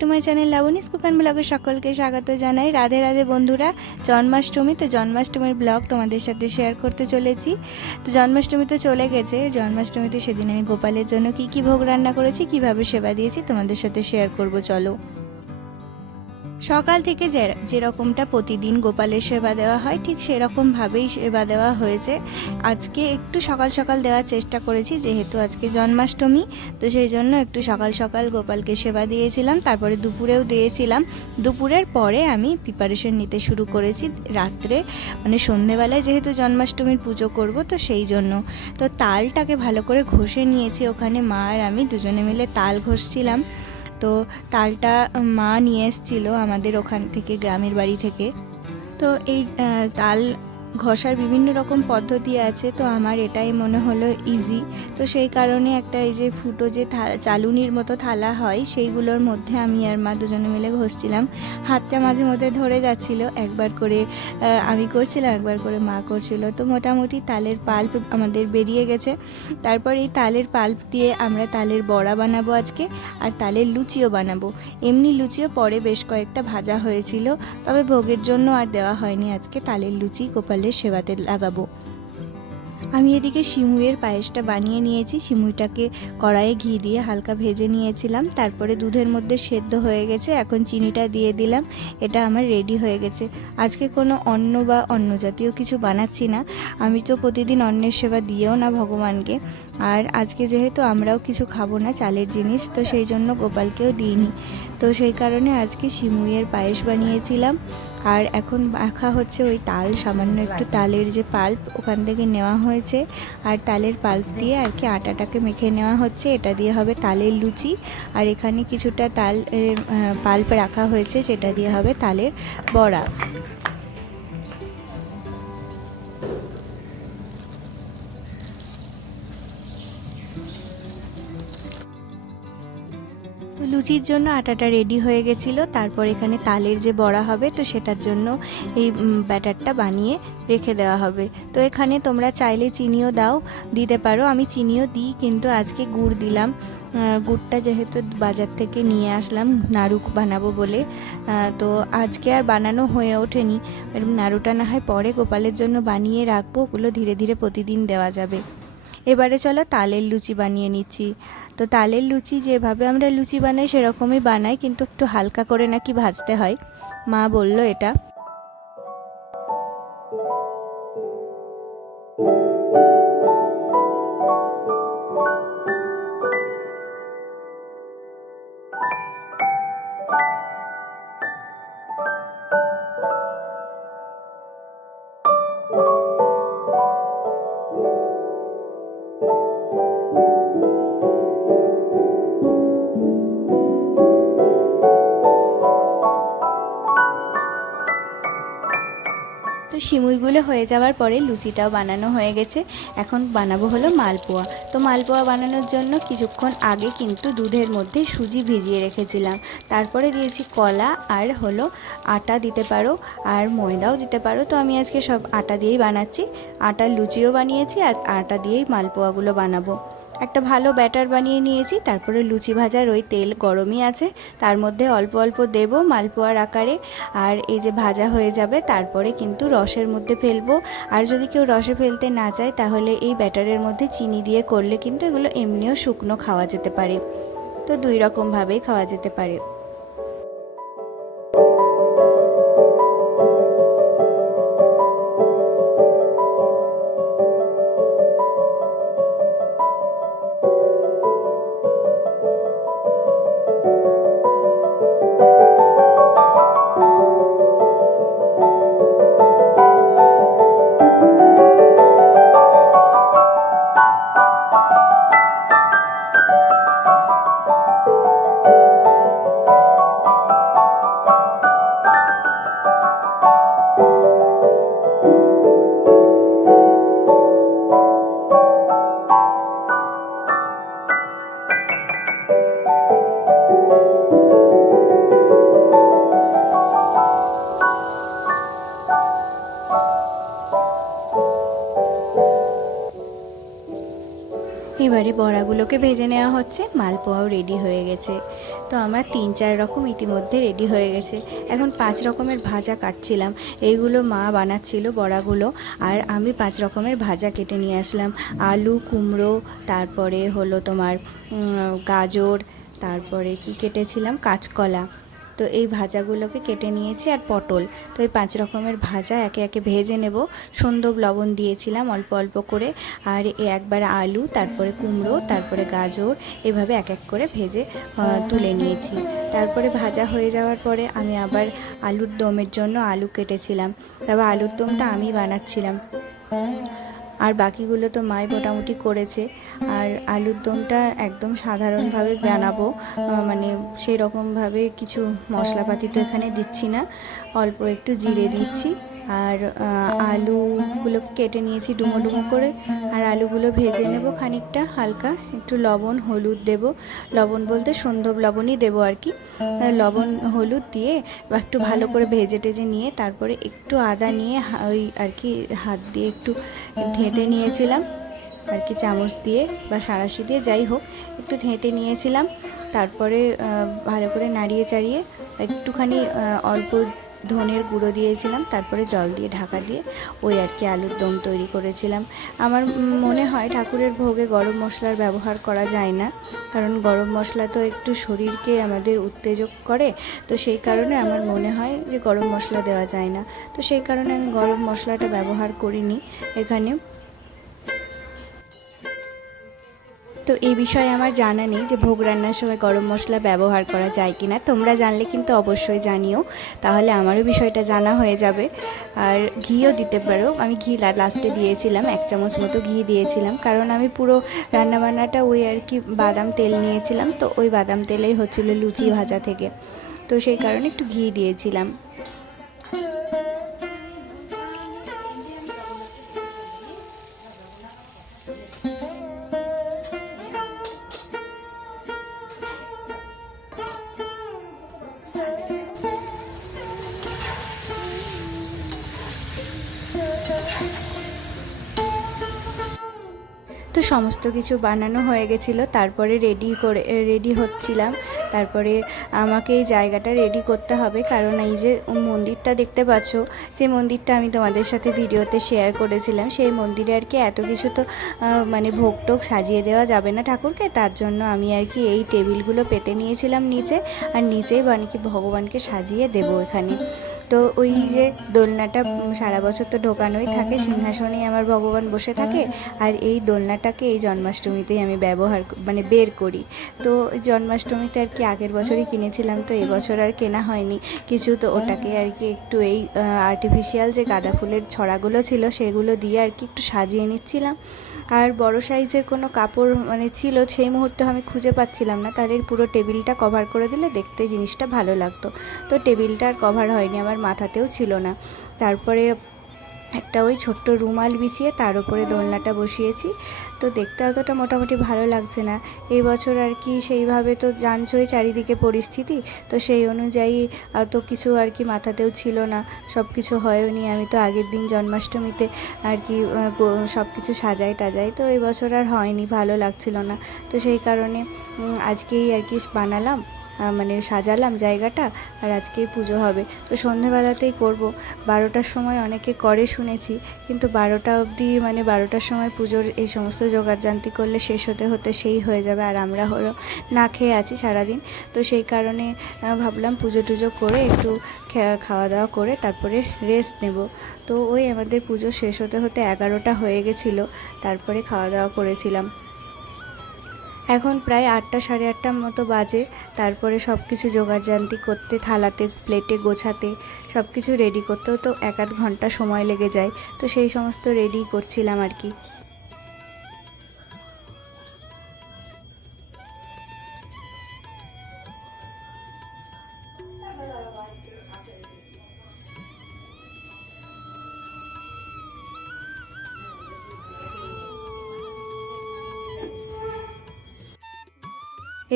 Two my channel Labani's cook and ব্লগে সকলকে স্বাগত জানাই। রাধে রাধে বন্ধুরা। জন্মাষ্টমী, তো জন্মাষ্টমীর ব্লগ তোমাদের সাথে শেয়ার করতে চলেছি। তো জন্মাষ্টমী তো চলে গেছে, জন্মাষ্টমীতে সেদিন আমি গোপালের জন্য কি কি ভোগ রান্না করেছি, কিভাবে সেবা দিয়েছি তোমাদের সাথে শেয়ার করব। চলো। সকাল থেকে যেরকমটা প্রতিদিন গোপালের সেবা দেওয়া হয় ঠিক সেরকমভাবেই সেবা দেওয়া হয়েছে। আজকে একটু সকাল সকাল দেওয়ার চেষ্টা করেছি, যেহেতু আজকে জন্মাষ্টমী, তো সেই জন্য একটু সকাল সকাল গোপালকে সেবা দিয়েছিলাম। তারপরে দুপুরেও দিয়েছিলাম। দুপুরের পরে আমি প্রিপারেশন নিতে শুরু করেছি রাত্রে, মানে সন্ধেবেলায় যেহেতু জন্মাষ্টমীর পুজো করব, তো সেই জন্য তো তালটাকে ভালো করে ঘষে নিয়েছি। ওখানে মা আর আমি দুজনে মিলে তাল ঘষছিলাম। তো তালটা মা নিয়ে এসেছিলো আমাদের ওখান থেকে, গ্রামের বাড়ি থেকে। তো এই তাল ঘষার বিভিন্ন রকম পদ্ধতি আছে, তো আমার এটাই মনে হলো ইজি। তো সেই কারণে একটা এই যে ফুটো যে চালুনির মতো থালা হয়, সেইগুলোর মধ্যে আমি আর মা দুজনে মিলে ঘষছিলাম। হাতটা মাঝে মধ্যে ধরে যাচ্ছিল, একবার করে আমি করছিলাম, একবার করে মা করছিল। তো মোটামুটি তালের পাল্প আমাদের বেরিয়ে গেছে। তারপর এই তালের পাল্প দিয়ে আমরা তালের বড়া বানাবো আজকে, আর তালের লুচিও বানাবো। এমনি লুচিও পরে বেশ কয়েকটা ভাজা হয়েছিল, তবে ভোগের জন্য আর দেওয়া হয়নি। আজকে তালের লুচি গোপালের সেবাতে লাগাবো। আমি এদিকে সিমুইয়ের পায়েসটা বানিয়ে নিয়েছি। সিমুইটাকে কড়াইয়ে ঘি দিয়ে হালকা ভেজে নিয়েছিলাম, তারপরে দুধের মধ্যে সেদ্ধ হয়ে গেছে, এখন চিনিটা দিয়ে দিলাম। এটা আমার রেডি হয়ে গেছে। আজকে কোনো অন্ন বা অন্ন জাতীয় কিছু বানাচ্ছি না। আমি তো প্রতিদিন অন্নের সেবা দিয়েও না ভগবানকে, আর আজকে যেহেতু আমরাও কিছু খাবো না চালের জিনিস, তো সেই জন্য গোপালকেও দিইনি। তো সেই কারণে আজকে সিমুইয়ের পায়েস বানিয়েছিলাম। আর এখন মাখা হচ্ছে ওই তাল, সামান্য একটু তালের যে পাল্প ওখান থেকে নেওয়া হয়েছে, আর তালের পাল্প দিয়ে আর কি আটাটাকে মেখে নেওয়া হচ্ছে। এটা দিয়ে হবে তালের লুচি। আর এখানে কিছুটা তালের পাল্প রাখা হয়েছে, যেটা দিয়ে হবে তালের বড়া। তো লুচির জন্য আটাটা রেডি হয়ে গেছিলো। তারপর এখানে তালের যে বড়া হবে, তো সেটার জন্য এই ব্যাটারটা বানিয়ে রেখে দেওয়া হবে। তো এখানে তোমরা চাইলে চিনিও দিতে পারো। আমি চিনিও দিই, কিন্তু আজকে গুড় দিলাম। গুড়টা যেহেতু বাজার থেকে নিয়ে আসলাম নাড়ু বানাবো বলে, তো আজকে আর বানানো হয়ে ওঠেনি। নাড়ুটা না হয় পরে গোপালের জন্য বানিয়ে রাখবো, ওগুলো ধীরে ধীরে প্রতিদিন দেওয়া যাবে। এবারে চলো তালের লুচি বানিয়ে নিচ্ছি। তো তালের লুচি যেভাবে আমরা লুচি বানাই সেরকমই বানাই, কিন্তু একটু হালকা করে নাকি ভাজতে হয়, মা বলল এটা। তো সিমুইগুলো হয়ে যাওয়ার পরে লুচিটাও বানানো হয়ে গেছে। এখন বানাবো হলো মালপোয়া। তো মালপোয়া বানানোর জন্য কিছুক্ষণ আগে কিন্তু দুধের মধ্যে সুজি ভিজিয়ে রেখেছিলাম। তারপরে দিয়েছি কলা, আর হলো আটা দিতে পারো, আর ময়দাও দিতে পারো। তো আমি আজকে সব আটা দিয়েই বানাচ্ছি। আটার লুচিও বানিয়েছি, আর আটা দিয়েই মালপোয়াগুলো বানাবো। একটা ভালো ব্যাটার বানিয়ে নিয়েছি। তারপরে লুচি ভাজার ওই তেল গরমই আছে, তার মধ্যে অল্প অল্প দেব মালপোয়ার আকারে। আর এই যে ভাজা হয়ে যাবে, তারপরে কিন্তু রসের মধ্যে ফেলবো। আর যদি কেউ রসে ফেলতে না চায়, তাহলে এই ব্যাটারের মধ্যে চিনি দিয়ে করলে কিন্তু এগুলো এমনিও শুকনো খাওয়া যেতে পারে। তো দুই রকমভাবেই খাওয়া যেতে পারে। এবারে বড়াগুলোকে ভেজে নেওয়া হচ্ছে। মালপোয়াও রেডি হয়ে গেছে। তো আমার 3-4 রকম ইতিমধ্যে রেডি হয়ে গেছে। এখন 5 রকমের ভাজা কাটছিলাম। এইগুলো মা বানাচ্ছিল বড়াগুলো, আর আমি 5 রকমের ভাজা কেটে নিয়ে আসলাম। আলু, কুমড়ো, তারপরে হলো তোমার গাজর, তারপরে কি কেটেছিলাম, কাঁচকলা। তো এই ভাজাগুলোকে কেটে নিয়েছি, আর পটল। তো এই 5 রকমের ভাজা একে একে ভেজে নেব। সন্দক লবণ দিয়েছিলাম অল্প অল্প করে, আর একবার আলু, তারপরে কুমড়ো, তারপরে গাজর, এভাবে এক এক করে ভেজে তুলে নিয়েছি। তারপরে ভাজা হয়ে যাওয়ার পরে আমি আবার আলুর দমের জন্য আলু কেটেছিলাম। তারপর আলুর দমটা আমি বানাচ্ছিলাম, আর বাকিগুলো তো মাই মোটামুটি করেছে। আর আলুর দমটা একদম সাধারণভাবে বানাবো, মানে সেই রকমভাবে কিছু মশলাপাতি তো এখানে দিচ্ছি না, অল্প একটু জিরে দিচ্ছি। আর আলুগুলো কেটে নিয়েছি ডুমো ডুমো করে, আর আলুগুলো ভেজে নেব খানিকটা, হালকা একটু লবণ হলুদ দেব। লবণ বলতে সন্ধব লবণই দেবো আর কি। লবণ হলুদ দিয়ে একটু ভালো করে ভেজে টেজে নিয়ে, তারপরে একটু আদা নিয়ে ওই আর কি হাত দিয়ে একটু ঘেঁটে নিয়েছিলাম আর কি, চামচ দিয়ে বা সাঁড়াশি দিয়ে, যাই হোক একটু ঘেঁটে নিয়েছিলাম। তারপরে ভালো করে নাড়িয়ে চাড়িয়ে একটুখানি অল্প ধনের গুঁড়ো দিয়েছিলাম, তারপরে জল দিয়ে ঢাকা দিয়ে ওই আর কি আলুর দম তৈরি করেছিলাম। আমার মনে হয় ঠাকুরের ভোগে গরম মশলার ব্যবহার করা যায় না, কারণ গরম মশলা তো একটু শরীরকে আমাদের উত্তেজক করে। তো সেই কারণে আমার মনে হয় যে গরম মশলা দেওয়া যায় না। তো সেই কারণে আমি গরম মশলাটা ব্যবহার করিনি এখানে। তো এই বিষয়ে আমার জানা নেই যে ভোগ রান্নার সময় গরম মশলা ব্যবহার করা যায় কি না। তোমরা জানলে কিন্তু অবশ্যই জানিও, তাহলে আমারও বিষয়টা জানা হয়ে যাবে। আর ঘিও দিতে পারো, আমি ঘি লাস্টে দিয়েছিলাম, 1 চামচ মতো ঘি দিয়েছিলাম, কারণ আমি পুরো রান্নাবান্নাটা ওই আর কি বাদাম তেল নিয়েছিলাম, তো ওই বাদাম তেলেই হচ্ছিলো লুচি ভাজা থেকে, তো সেই কারণে একটু ঘি দিয়েছিলাম। তো সমস্ত কিছু বানানো হয়ে গেছিলো, তারপরে রেডি হচ্ছিলাম। তারপরে আমাকে এই জায়গাটা রেডি করতে হবে, কারণ এই যে মন্দিরটা দেখতে পাচ্ছ, যে মন্দিরটা আমি তোমাদের সাথে ভিডিওতে শেয়ার করেছিলাম, সেই মন্দিরে আর কি এত কিছু তো মানে ভোগ টোগ সাজিয়ে দেওয়া যাবে না ঠাকুরকে, তার জন্য আমি আর কি এই টেবিলগুলো পেতে নিয়েছিলাম নিচে, আর নিচেই মানে কি ভগবানকে সাজিয়ে দেবো এখানে। তো ওই যে দোলনাটা সারা বছর তো ঢোকানোই থাকে, সিংহাসনেই আমার ভগবান বসে থাকে, আর এই দোলনাটাকে এই জন্মাষ্টমীতেই আমি মানে বের করি। তো জন্মাষ্টমীতে আর কি আগের বছরই কিনেছিলাম, তো এবছর আর কেনা হয়নি কিছু, তো ওটাকে আর কি একটু এই আর্টিফিশিয়াল যে গাঁদা ফুলের ছড়াগুলো ছিল সেগুলো দিয়ে আর কি একটু সাজিয়ে নিচ্ছিলাম। আর বড় সাইজের কোনো কাপড় মানে ছিল সেই মুহূর্তে আমি খুঁজে পাচ্ছিলাম না, তাহলে পুরো টেবিলটা কভার করে দিলে দেখতে জিনিসটা ভালো লাগতো। তো টেবিলটা আর কভার হয়নি, আমার মাথাতেও ছিল না। তারপরে একটা ওই ছোট্ট রুমাল বিছিয়ে তার উপরে দোলনাটা বসিয়েছি। তো দেখতে অতটা মোটামুটি ভালো লাগছে না এই বছর আর কি, সেইভাবে তো জানছই চারিদিকে পরিস্থিতি, তো সেই অনুযায়ী অত কিছু আর কি মাথাতেও ছিল না, সব কিছু হয়ওনি। আমি তো আগের দিন জন্মাষ্টমীতে আর কি সব কিছু সাজাই টাজাই, তো এই বছর আর হয়নি, ভালো লাগছিল না। তো সেই কারণে আজকেই আর কি বানালাম, মানে সাজালাম জায়গাটা, আর আজকেই পুজো হবে। তো সন্ধেবেলাতেই করব, 12টার সময় অনেকে করে শুনেছি, কিন্তু 12টা অবধি মানে 12টার সময় পুজোর এই সমস্ত জোগাড়জান্তি করলে শেষ হতে হতে সেই হয়ে যাবে, আর আমরা হলো না খেয়ে আছি সারাদিন। তো সেই কারণে ভাবলাম পুজো টুজো করে একটু খাওয়া দাওয়া করে তারপরে রেস্ট নেব। তো ওই আমাদের পুজো শেষ হতে হতে 11টা হয়ে গেছিলো, তারপরে খাওয়া দাওয়া করেছিলাম। এখন প্রায় 8টা সাড়ে 8টার মতো বাজে। তারপরে সব কিছু জোগাড়জান্তি করতে, থালাতে প্লেটে গোছাতে, সব কিছু রেডি করতেও তো 1-8 ঘন্টা সময় লেগে যায়। তো সেই সমস্ত রেডি করছিলাম আর কি।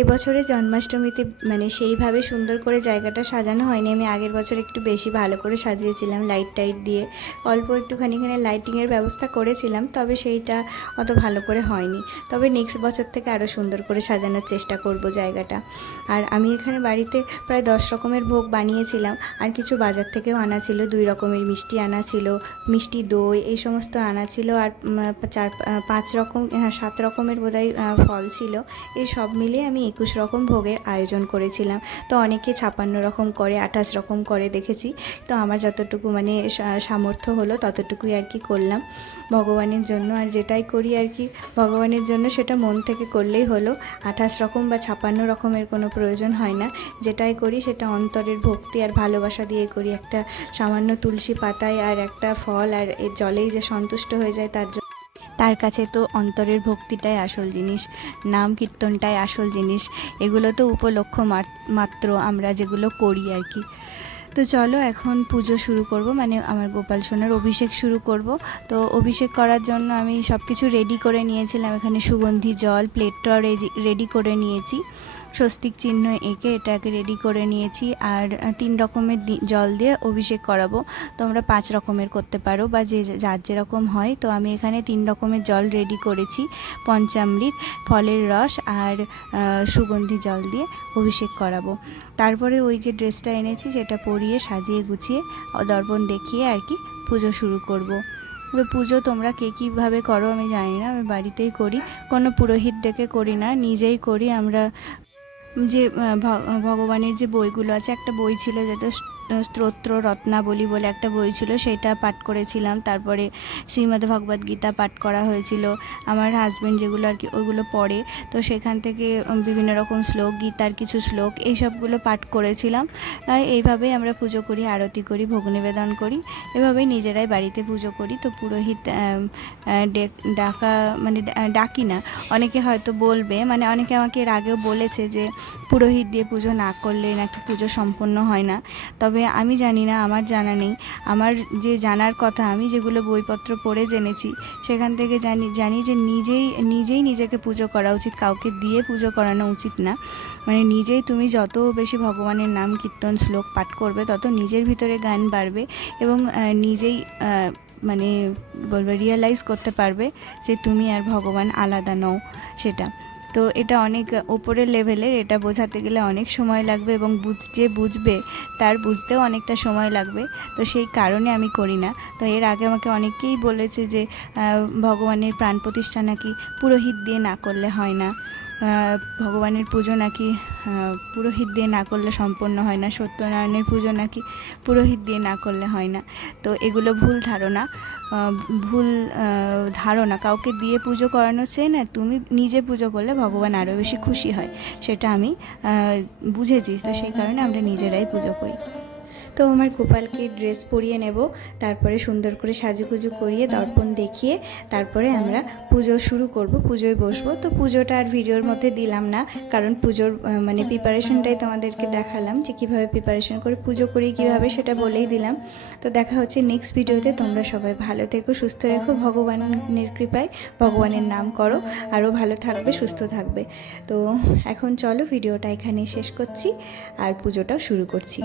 এবছরে জন্মাষ্টমীতে মানে সেইভাবে সুন্দর করে জায়গাটা সাজানো হয়নি। আমি আগের বছর একটু বেশি ভালো করে সাজিয়েছিলাম লাইট টাইট দিয়ে, অল্প একটুখানি এখানে লাইটিংয়ের ব্যবস্থা করেছিলাম, তবে সেইটা অত ভালো করে হয়নি। তবে নেক্সট বছর থেকে আরও সুন্দর করে সাজানোর চেষ্টা করব জায়গাটা। আর আমি এখানে বাড়িতে প্রায় 10 রকমের ভোগ বানিয়েছিলাম, আর কিছু বাজার থেকেও আনা ছিল, 2 রকমের মিষ্টি আনা ছিল, মিষ্টি দই এই সমস্ত আনা ছিল, আর 5 রকম 7 রকমের বোধহয় ফল ছিল। এই সব মিলিয়ে আমি 21 রকম ভোগের আয়োজন করেছিলাম। তো অনেকে 56 রকম করে, 28 রকম করে দেখেছি। তো আমার যতটুকু মানে সামর্থ্য হলো ততটুকুই আর কি করলাম ভগবানের জন্য। আর যেটাই করি আর কি ভগবানের জন্য সেটা মন থেকে করলেই হলো। 28 রকম বা 56 রকমের কোনো প্রয়োজন হয় না। যেটাই করি সেটা অন্তরের ভক্তি আর ভালোবাসা দিয়ে করি। একটা সামান্য তুলসী পাতায় আর একটা ফল আর এর জলেই যে সন্তুষ্ট হয়ে যায় তার কাছে তো অন্তরের ভক্তিটাই আসল জিনিস, নাম কীর্তনটাই আসল জিনিস। এগুলো তো উপলক্ষ মাত্র আমরা যেগুলো করি আর কি। তো চলো এখন পুজো শুরু করব, মানে আমার গোপাল সোনার অভিষেক শুরু করব। তো অভিষেক করার জন্য আমি সব কিছু রেডি করে নিয়েছিলাম। এখানে সুগন্ধি জল, প্লেটটাও রেডি করে নিয়েছি, স্বস্তিক চিহ্ন এঁকে এটাকে রেডি করে নিয়েছি। আর 3 রকমের জল দিয়ে অভিষেক করাবো। তোমরা 5 রকমের করতে পারো বা যার যেরকম হয়। তো আমি এখানে 3 রকমের জল রেডি করেছি, পঞ্চামৃত, ফলের রস আর সুগন্ধি জল দিয়ে অভিষেক করাবো। তারপরে ওই যে ড্রেসটা এনেছি সেটা পরিয়ে সাজিয়ে গুছিয়ে দর্পণ দেখিয়ে আর কি পুজো শুরু করব। পুজো তোমরা কে কীভাবে করো আমি জানি না, আমি বাড়িতেই করি, কোনো পুরোহিত ডেকে করি না, নিজেই করি। আমরা যে ভগবানের যে বইগুলো আছে, একটা বই ছিল যেটা স্তোত্র রত্নাবলী বলে একটা বই ছিল, সেটা পাঠ করেছিলাম। তারপরে শ্রীমদ্ ভগবদ গীতা পাঠ করা হয়েছিল। আমার হাজব্যান্ড যেগুলো আর কি ওইগুলো পড়ে, তো সেখান থেকে বিভিন্ন রকম শ্লোক, গীতার কিছু শ্লোক এইসবগুলো পাঠ করেছিলাম। এইভাবেই আমরা পুজো করি, আরতি করি, ভোগ নিবেদন করি, এভাবেই নিজেরাই বাড়িতে পুজো করি। তো পুরোহিত ডাকা মানে ডাকি না। অনেকে হয়তো বলবে, মানে অনেকে আমাকে এর আগেও বলেছে যে পুরোহিত দিয়ে পুজো না করলে নাকি পুজো সম্পন্ন হয় না। তবে আমি জানি না, আমার জানা নেই। আমার যে জানার কথা, আমি যেগুলো বইপত্র পড়ে জেনেছি সেখান থেকে জানি যে নিজেই নিজেকে পুজো করা উচিত, কাউকে দিয়ে পুজো করানো উচিত না। মানে নিজেই তুমি যত বেশি ভগবানের নাম কীর্তন শ্লোক পাঠ করবে তত নিজের ভিতরে জ্ঞান বাড়বে এবং নিজেই মানে বলবে রিয়েলাইজ করতে পারবে যে তুমি আর ভগবান আলাদা নও। সেটা তো এটা অনেক ওপরের লেভেলের, এটা বোঝাতে গেলে অনেক সময় লাগবে এবং যে বুঝবে তার বুঝতেও অনেকটা সময় লাগবে। তো সেই কারণে আমি করি না। তো এর আগে আমাকে অনেকেই বলেছে যে ভগবানের প্রাণ প্রতিষ্ঠা নাকি পুরোহিত দিয়ে না করলে হয় না, ভগবানের পুজো নাকি পুরোহিত দিয়ে না করলে সম্পন্ন হয় না, সত্যনারায়ণের পুজো নাকি পুরোহিত দিয়ে না করলে হয় না। তো এগুলো ভুল ধারণা। কাউকে দিয়ে পুজো করানোর চেয়ে না তুমি নিজে পুজো করলে ভগবান আরও বেশি খুশি হয়, সেটা আমি বুঝেছি। তো সেই কারণে আমরা নিজেরাই পুজো করি। তো আমার গোপালকে ড্রেস পরিয়ে নেব, তারপরে সুন্দর করে সাজুগুজু করিয়ে দর্পণ দেখিয়ে তারপরে আমরা পুজো শুরু করব, পুজোয় বসবো। তো পুজোটা আর ভিডিওর মধ্যে দিলাম না, কারণ পুজোর মানে প্রিপারেশনটাই তোমাদেরকে দেখালাম যে কীভাবে প্রিপারেশন করে পুজো করি কীভাবে, সেটা বলেই দিলাম। তো দেখা হচ্ছে নেক্সট ভিডিওতে। তোমরা সবাই ভালো থেকো, সুস্থ রেখো, ভগবানের কৃপায় ভগবানের নাম করো, আরও ভালো থাকবে, সুস্থ থাকবে। তো এখন চলো ভিডিওটা এখানেই শেষ করছি আর পুজোটাও শুরু করছি।